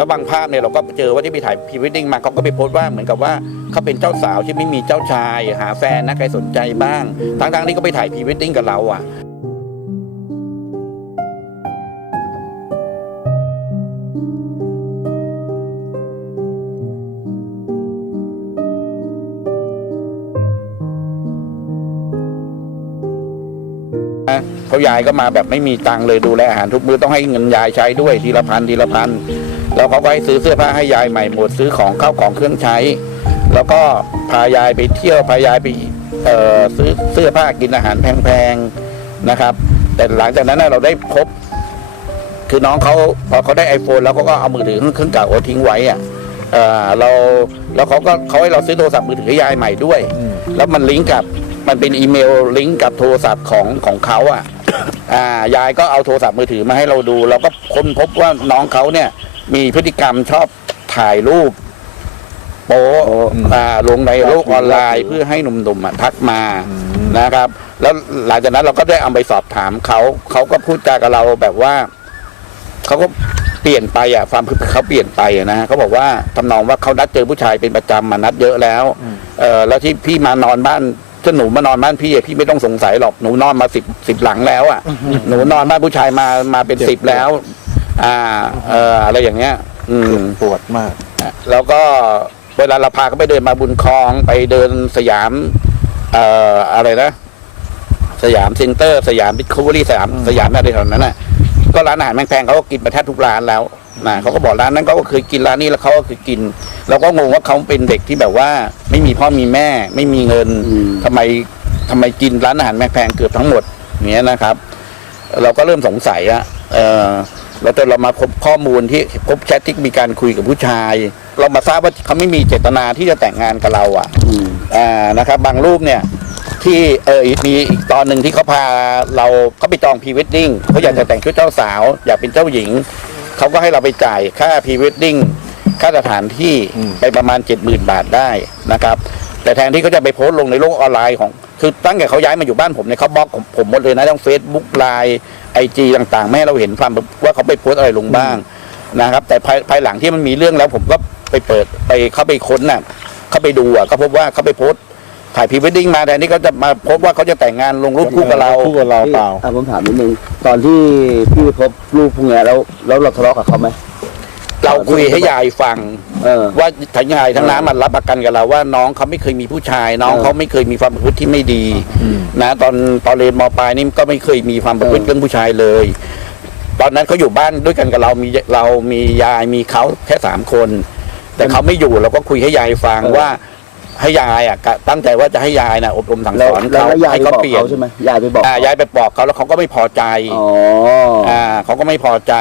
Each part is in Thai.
แล้วบางภาพเนี่ยเราก็เจอว่าที่ไปถ่ายพรีเวดดิ้งมาเขาก็ไปโพสต์ว่าเหมือนกับว่าเขาเป็นเจ้าสาวที่ไม่มีเจ้าชาย หาแฟนนะใครสนใจบ้างทั้งๆที่ก็ไปถ่ายพรีเวดดิ้งกับเราอะ เขายายก็มาแบบไม่มีตังค์เลยดูแลอาหารทุกมื้อต้องให้เงินยายใช้ด้วยทีละพันทีละพันแล้วเขาก็ให้ซื้อเสื้อผ้าให้ยายใหม่หมดซื้อของข้าวของเครื่องใช้ แล้วก็พายายไปเที่ยวพายายไปเอ่อซื้อเสื้อผ้ากินอาหารแพงๆนะครับ แต่หลังจากนั้นน่ะเราได้พบ คือน้องเขาพอเขาได้ไอโฟนแล้วเขาก็เอามือถือเครื่องเก่าเอาทิ้งไว้อะเอ่อเราแล้วเขาก็เขาให้เราซื้อโทรศัพท์มือถือให้ยายใหม่ด้วย แล้วมันลิงก์กับ มันเป็นอีเมลลิงก์กับโทรศัพท์ของของเขาอะอ่ายายก็เอาโทรศัพท์มือถือมาให้เราดู เราก็ค้นพบว่าน้องเขาเนี่ย มีพฤติกรรมชอบถ่ายรูปโป๊ะโป๊ะอ่าลงในโลกออนไลน์เพื่อให้หนุ่มๆอะทักมานะครับ แล้วหลังจากนั้นเราก็ได้เอาไปสอบถามเขาเขาก็พูดจากับเราแบบว่าเขาก็เปลี่ยนไปอะความคิดเขาเปลี่ยนไปอะนะเขาบอกว่าทำนองว่าเขานัดเจอผู้ชายเป็นประจำมานัดเยอะแล้ว เออแล้วที่พี่มานอนบ้าน ถ้าหนูมานอนบ้านพี่อะพี่ไม่ต้องสงสัยหรอกหนูนอนมาสิบสิบหลังแล้วอะหนูนอนบ้านผู้ชายมามาเป็นสิบแล้ว อ่า เอออะไรอย่างเงี้ย อืม ปวดมาก แล้วก็เวลาเราพาเขาไปเดินมาบุญคลองไปเดินสยาม เอ่ออะไรนะ สยามเซ็นเตอร์ สยามดิสคัฟเวอรี่สยามสยามอะไรแถวนั้นน่ะ ก็ร้านอาหารแพงๆเขาก็กินมาแทบทุกร้านแล้วนะเขาก็บอกร้านนั้นเขาก็เคยกินร้านนี้แล้วเขาก็เคยกิน เราก็งงว่าเขาเป็นเด็กที่แบบว่า ไม่มีพ่อมีแม่ ไม่มีเงินอืมทำไมทำไมกินร้านอาหารแพงๆเกือบทั้งหมดเนี้ยนะครับ เราก็เริ่มสงสัยอะเออแล้วจนเรามาพบข้อมูลที่พบแชทที่มีการคุยกับผู้ชาย เรามาทราบว่าเขาไม่มีเจตนาที่จะแต่งงานกับเราอะอืมอ่านะครับ บางรูปเนี่ยที่เออมีอีกตอนหนึ่งที่เขาพาเราเขาไปจองพรีเวดดิ้งเขาอยากจะแต่งชุดเจ้าสาว อยากเป็นเจ้าหญิง เขาก็ให้เราไปจ่ายค่าพรีเวดดิ้ง ค่าสถานที่อืมไปประมาณ 70,000 บาทได้นะครับ แต่แทนที่เขาจะไปโพสต์ลงในโลกออนไลน์ของ คือตั้งแต่เขาย้ายมาอยู่บ้านผมเนี่ยเขาบล็อกผมผมหมดเลยนะทั้งเฟซบุ๊กไลน์ไอจีต่างๆไม่ให้เราเห็นความว่าเขาไปโพสต์อะไรลงบ้างนะครับ แต่ภายภายหลังที่มันมีเรื่องแล้วผมก็ไปเปิดไปเข้าไปค้นน่ะเข้าไปดูอะก็พบว่าเขาไปโพสต์ถ่ายพรีเวดดิ้งมาแทนที่เขาจะมาโพสต์ว่าเขาจะแต่งงานลงรูปคู่กับเราคู่กับเราเปล่าอะผมถามนิดนึงตอนที่พี่ไปพบลูกพวกเนี้ยแล้วแล้วเราทะเลาะกับเขาไหม เราคุยให้ยายฟังเออ ว่าทั้งยายทั้งน้ามันรับประกันกับเราว่าน้องเขาไม่เคยมีผู้ชาย น้องเออเขาไม่เคยมีความประพฤติที่ไม่ดีอืมนะตอนตอนเรียนมปลายนี่ก็ไม่เคยมีความประพฤติเออเรื่องผู้ชายเลย ตอนนั้นเขาอยู่บ้านด้วยกันกับเรามีเรามียายมีเขาแค่สามคน แต่เขาไม่อยู่เราก็คุยให้ยายฟังว่า ให้ยายอะกะตั้งใจว่าจะให้ยายน่ะอบรมสั่งแล้สวอนแล้วเขาแล้วยายให้ไปเขาบอกเปลี่ยนเขาใช่ไหมยายไปบอกอ่ายายไปบอกเขาแล้วเขาก็ไม่พอใจ อ๋อ อ่าเขาก็ไม่พอใจ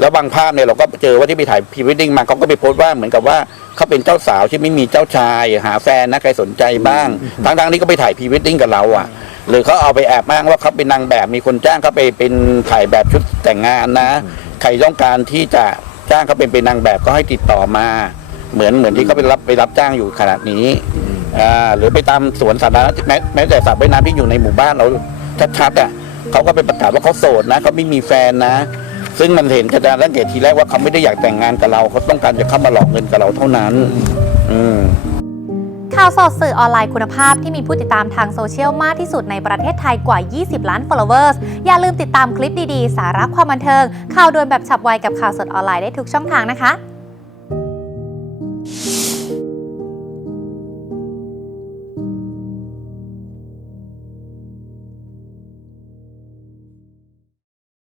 แล้วบางภาพเนี่ยเราก็เจอว่าที่ไปถ่ายพรีเวดดิ้งมาเขาก็ไปโพสต์ว่าเหมือนกับว่าเขาเป็นเจ้าสาวที่ไม่มีเจ้าชาย หาแฟนนะใครสนใจบ้างทั้งๆที่ก็ไปถ่ายพรีเวดดิ้งกับเราอะ หรือเขาเอาไปแอบอ้างว่าเขาเป็นนางแบบมีคนจ้างเขาไปเป็นถ่ายแบบชุดแต่งงานนะ ใครต้องการที่จะจ้างเขาเป็นเป็นนางแบบก็ให้ติดต่อมา เหมือนเหมือนที่เขาไปรับไปรับจ้างอยู่ขนาดนี้อ่าหรือไปตามสวนสาธารณะแม้แม้แต่สระว่ายน้ำที่อยู่ในหมู่บ้านเราชัดๆอะเขาก็ไปประกาศว่าเขาโสดนะเขาไม่มีแฟนนะ ซึ่งมันเห็นกระดานตั้งแต่ทีแรกว่าเขาไม่ได้อยากแต่งงานกับเราเขาต้องการจะเข้ามาหลอกเงินกับเราเท่านั้น อืมข่าวสดสื่อออนไลน์คุณภาพที่มีผู้ติดตามทางโซเชียลมากที่สุดในประเทศไทยกว่า 20 ล้าน followers อย่าลืมติดตามคลิปดีๆ สาระความบันเทิง ข่าวด่วนแบบฉับไวกับข่าวสดออนไลน์ได้ทุกช่องทางนะคะ